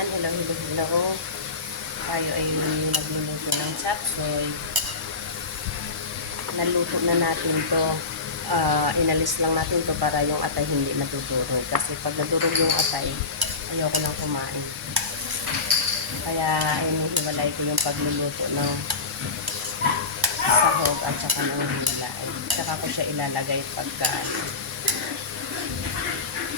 Ayan, hello, hello, hello. Tayo ay nagluluto ng chop suey. Naluto na natin to. Inalis lang natin to para yung atay hindi madudurog. Kasi pag nadurog yung atay, ayoko nang kumain. Kaya inihiwalay ko yung pagluluto ng sahog at saka ng gulay. Saka ko siya ilalagay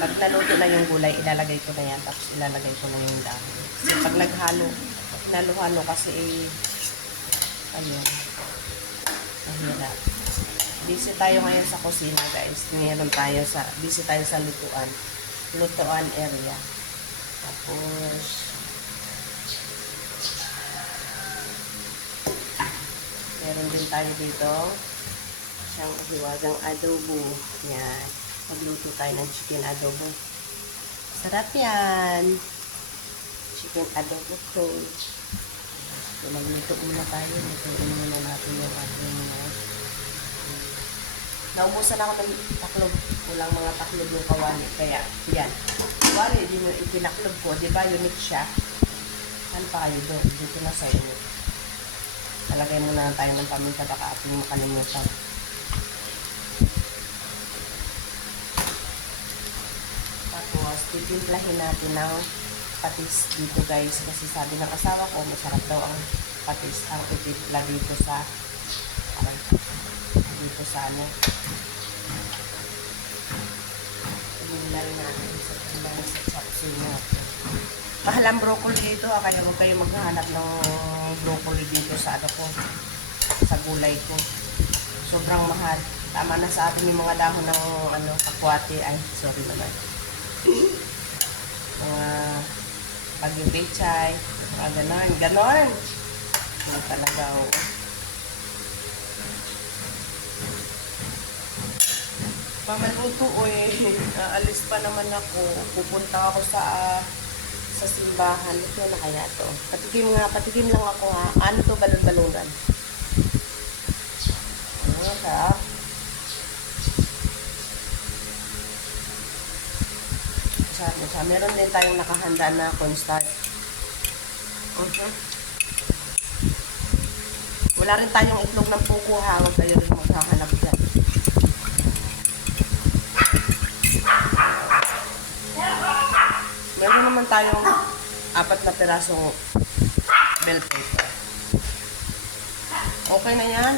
pag naluto na yung gulay, ilalagay ko na yan. Tapos ilalagay ko na yung dahon. Kasi pag halo kasi ayun, mahirap. Busy tayo ngayon sa kusina, guys. Busy tayo sa lutuan area. Tapos meron din tayo dito siyang hiwagang adobo. Yan, magluto tayo ng chicken adobo. Sarap yan, chicken adobo to. So, magluto muna tayo. Lutuin muna natin yung ating naubusan ako ng taklob. Kulang mga taklob yung kawali. Kaya, yan. Kawali, din yung itinaklob ko. Diba, unique siya. Ano pa kayo doon? Dito na sa inyo. Talagay muna tayo ng paminta. Baka ating makalimutan. Tapos, titimplahin natin ng patis dito, guys. Kasi sabi ng asawa ko, masarap daw ang patis ang itimpla dito sa ano. Tingnan natin sa chop suey natin. Mahal ang broccoli ito, kaya huwag kayo maghahanap ng broccoli dito sa sa gulay ko. Sobrang mahal. Tama na sa atin yung mga dahon ng kakwate. Ay, sorry naman. Mga bagyong bechay, mga ganon. Yung talaga, Mamaluto aalis pa naman ako. Pupunta ako sa simbahan. Ito na kaya to. Patikim lang ako ha. Ano to, balon-balonan? Sarap. Sarap. Meron din tayong nakahanda na cornstarch. Wala rin tayong itlog ng puko ha. Huwag kayo rin maghahanap dyan. Meron naman tayong 4 na pirasong bell pepper. Okay na yan.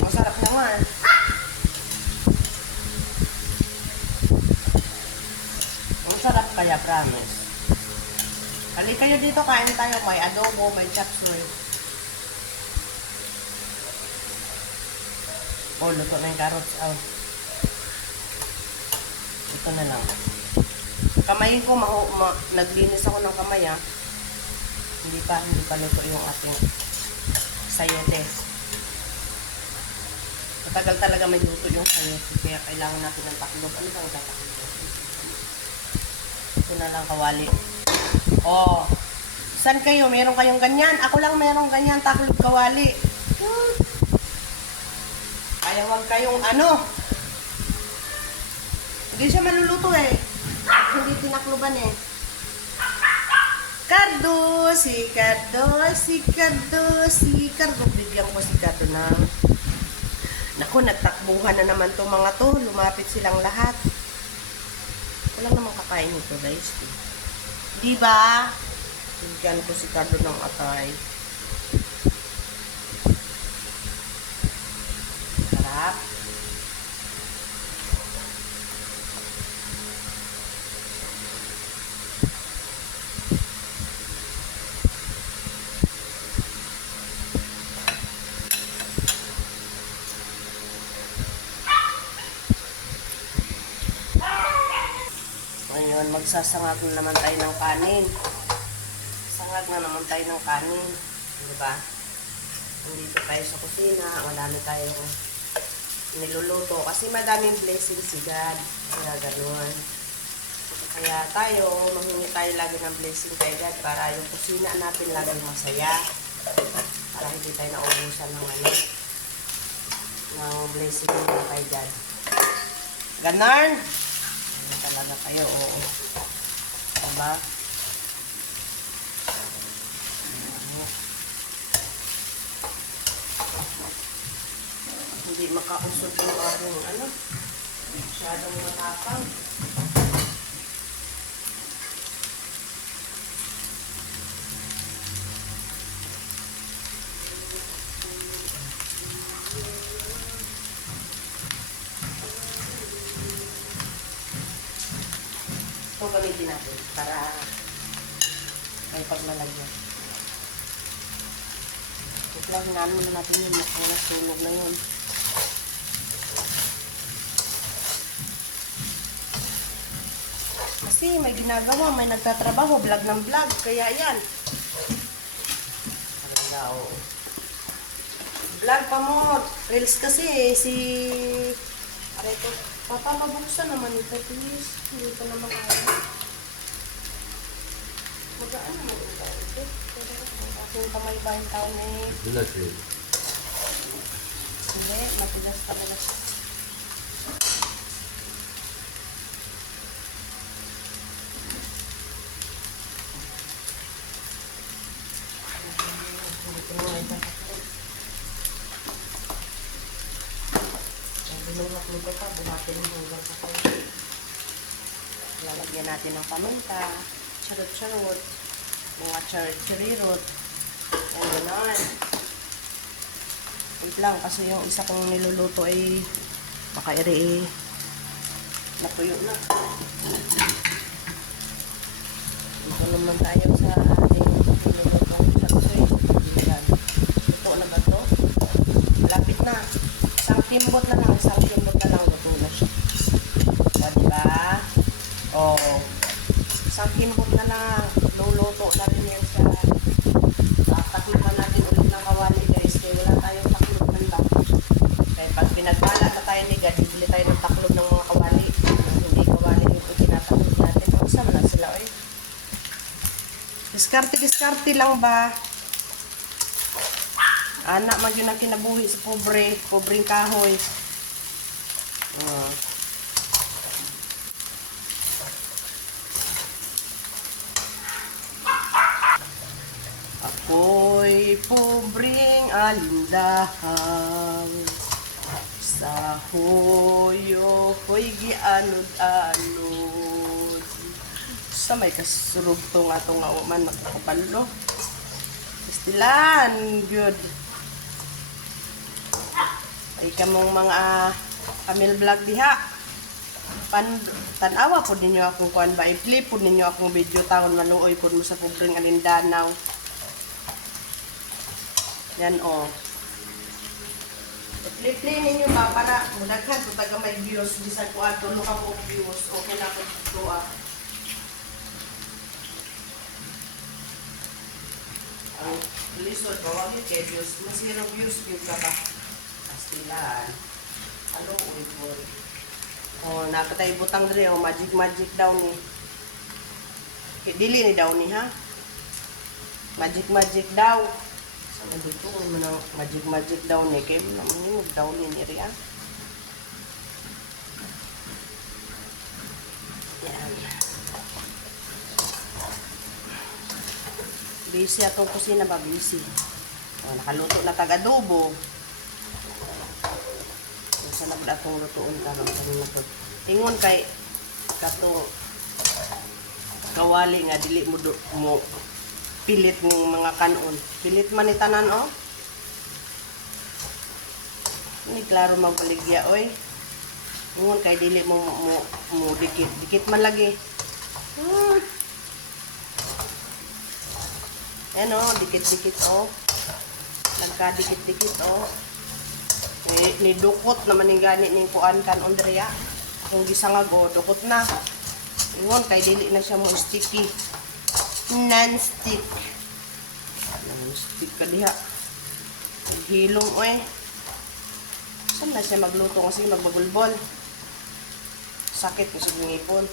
Masarap naman. Masarap kaya, promise. Halika kayo dito, kain tayo. May adobo, may chop suey. Luto na yung carrots. Ito na lang. Kamay ko, naglinis ako ng kamay ha. Hindi pa luto yung ating sayote. Matagal talaga may luto yung sayote, kaya kailangan natin ng taklob. Ano bang taklob? Ito na lang, kawali. Saan kayo? Meron kayong ganyan? Ako lang meron ganyan, taklob kawali. Kaya wag kayong hindi siya maluluto hindi tinakluban Cardo, si Cardo. Bigyan ko si Cardo ng naku, nagtakbuhan na naman to mga to. Lumapit silang lahat. Walang naman kakain ito, guys. Diba? Bigyan ko si Cardo ng atay. Sarap. Ngayon, magsasangag na naman tayo ng kanin. Sangag na naman tayo ng kanin. Diba? Nandito tayo sa kusina. Madami tayong niluluto. Kasi madaming blessing si God. Kaya gano'n. Kaya mahingi tayo lagi ng blessing kay God para yung kusina natin lagi masaya. Para hindi tayo naubusan ng blessing ng kay God. Ganon! Talaga kayo, ba? Hindi makausot yung aking ano, masyadong matapang. Ito gamitin natin para may paglalagyan. Ito lang namin natin yun, nasunog na yun. Kasi may ginagawa, may nagtatrabaho, vlog ng vlog, kaya yan. Talaga, oo. Vlog pa mo, reels kasi si... Aray ko, papa, mabuksan naman ito, please. Hindi ko naman kaya. Magaan naman ito. Aking kamay ba yung taon eh? Bilas eh. Hindi, matigas talaga siya. Binulak nito pa, buhatin mo hanggang sa kayo. Lalagyan natin ng paminta, charot-charot, mga charirot, o gano'n. Wait lang, kasi yung isa kong niluluto ay makairi natuyo na. Dito naman tayo sa ating nilulutong satsoy. Ito na ba ito? Lapit na. Isang timbot na lang luto na siya. O, diba? O, isang timbot na lang, luluto na rin yan siya. Takluban natin ulit ng kawali guys, kaya wala tayong taklob ng bak. Kaya pag pinagbala na tayo ni God, bibili tayo ng taklob ng mga kawali. Hindi kawali yung tinataklob natin. O, sama na sila, oy. Diskarte lang ba? Anak, mag yun ang kinabuhi sa pobreng kahoy. Ako'y pobreng alindahan, sa huyo ko'y gianod-anod. Sa may kasurugto nga itong man magkakabalo. Istilan, good. Ay kamong mga Camille vlog diha. Tanawa po ninyo akong kuan ba, i-play po ninyo akong video taon maluoy po mo sa pobreng Alindanaw. Yan o. I-play ninyo ba para mudaghan po taga may views. Bisan ko ato luka po views. Okay na po ito ah. Ang lisod ba, wag yung views. Mas hirong views yung ka ba? Pastilan. Ano uy po. O, nakatay butang dre o, magic daw ni. Dili ni daw ni ha? Magic daw. Saan na dito? Magic daw ni. Kaya mo naman yung daw ni Rian. Yan. Busy atong kusina ba? Busy. O, nakaluto na tag-adobo. Sa nagda akong lutuon ka ng kanina po. Tingon kay kato kawali nga dili mo pilit ng mga kanon. Pilit man ni tanan o. Ni klaro magbaligya oy. Tingon kay dili mo dikit man lagi. Yan o, dikit o. Nagka dikit o. Ni dukot naman yung gani ng kuan kan Andrea. Kung gisangag o, dukot na. Ingon, kay dili na siya mo sticky. Non-stick. Non-stick ka diha. Hilong o eh. Saan na siya magluto kasi magbabulbol. Sakit kasi ngipon.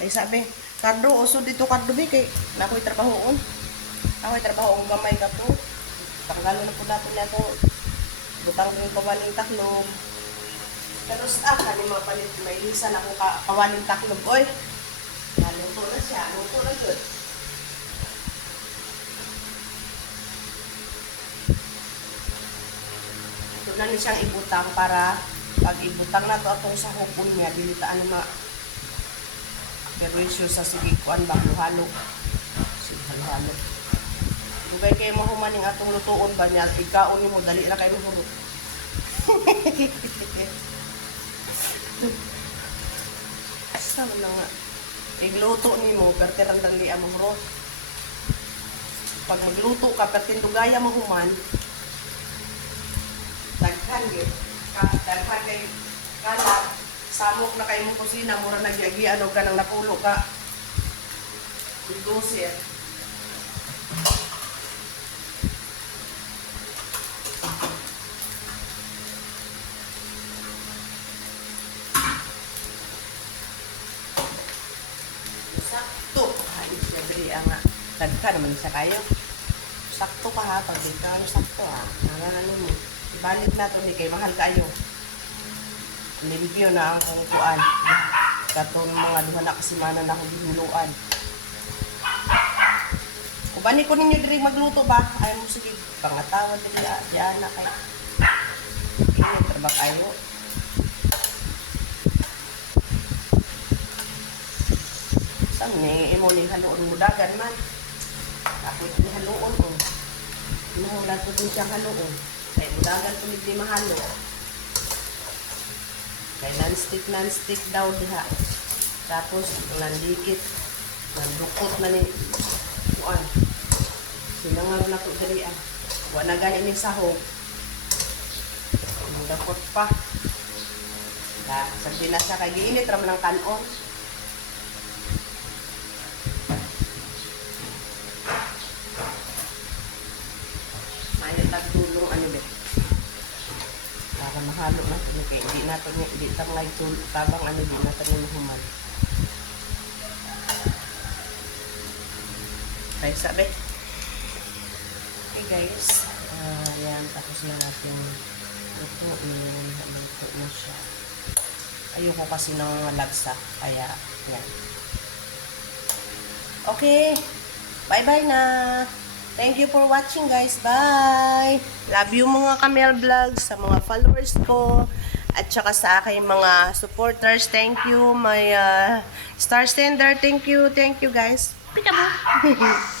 Ay sabi, Cardo, uso dito Cardo be, kay nako'y trabahoon. Ako'y trabahoon gamay ka to. Tanggalon na po dapat niya to. Butang ko yung kawaling taklog. Pero stop, kani mapalit. May lisan akong kawaling taklog. Oy, naluto na siya. Luto na yun. Ito na ni siyang ibutang para pag ibutang na to atong sa hukon niya, bilitaan ma perwisyo sa sige kuan ba halo. Sige halo. Dugay kay mahumaning atong lutuon ba niya, ikaon nimo dali ra kay mahurot. Sama na nga. Igluto nimo pertirang dali ang mahurot. Pag nagluto ka pertin dugaya mahuman, daghan gyud. Daghan kay kalat, samok na kay mong kusina, mura nagyagian og kanang napulo ka. Dosir. Sakto. Ay, siya diri nga. Daghan naman siya kayo. Sakto ka ha, pag di ka sakto ha. Nananan mo. Ibalik na to, di kay mahal kayo. Limpyo na ang kukuan. Katong mga duha na kasimana na akong bihuluan. Kubani ko ninyo diri magluto ba? Ayaw mo sige, pangatawad diri diyan na kay. Ini trabaho kayo. Sam ni imo ni haluon mo dagan man. Ako ni haluon o. Inuhulan ko din siyang haluon. Kay mudagan ko di mahalo. Kay non-stick daw diha. Tapos nandikit. Nandukot na ni kuan. Sinangar na ko diri ah. Wa na gani ni sahog. Mudakot pa. Sabi na siya kay giinit ra man ang kanon. Tagtulong ano ba? Para mahalo na ito. Okay, hindi natin hindi tamlay tulong tabang ano din natin yung human. Okay, sabi. Okay guys. Ayan, tapos na natin lutuin. Luto na siya. Ayoko kasi ng lagsa. Kaya, yan. Okay. Bye-bye na. Thank you for watching guys. Bye! Love you mga Camel Vlogs, sa mga followers ko, at saka sa aking mga supporters. Thank you. My Star Standard. Thank you. Thank you guys. Peekaboo!